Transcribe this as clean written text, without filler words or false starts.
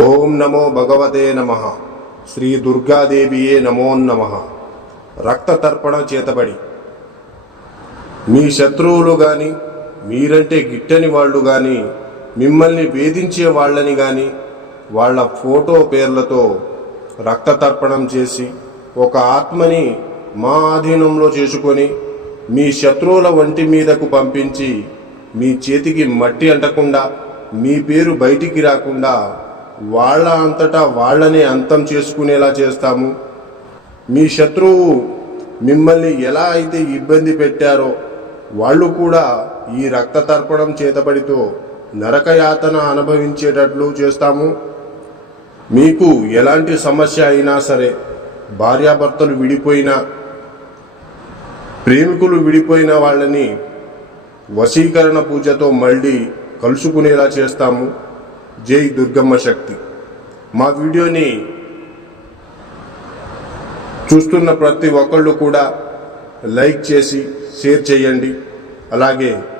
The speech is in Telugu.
ఓం నమో భగవతే నమః. శ్రీ దుర్గాదేవియే నమో నమః. రక్త తర్పణ చేతబడి మీ శత్రువులు కానీ, మీరంటే గిట్టని వాళ్ళు కానీ, మిమ్మల్ని వేధించే వాళ్ళని కానీ వాళ్ళ ఫోటో పేర్లతో రక్త తర్పణం చేసి ఒక ఆత్మని మా ఆధీనంలో చేసుకొని మీ శత్రువుల వంటి మీదకు పంపించి మీ చేతికి మట్టి అంటకుండా, మీ పేరు బయటికి రాకుండా వాళ్ళ అంతటా వాళ్ళనే అంతం చేసుకునేలా చేస్తాము. మీ శత్రువు మిమ్మల్ని ఎలా అయితే ఇబ్బంది పెట్టారో వాళ్ళు కూడా ఈ రక్త తర్పణం చేతబడితో నరకయాతన అనుభవించేటట్లు చేస్తాము. మీకు ఎలాంటి సమస్య అయినా సరే, భార్యాభర్తలు విడిపోయినా, ప్రేమికులు విడిపోయిన వాళ్ళని వశీకరణ పూజతో మళ్ళీ కలుసుకునేలా చేస్తాము. జై దుర్గమ్మ శక్తి. మా వీడియోని చూస్తున్న ప్రతి ఒక్కళ్ళు కూడా లైక్ చేసి షేర్ చేయండి. అలాగే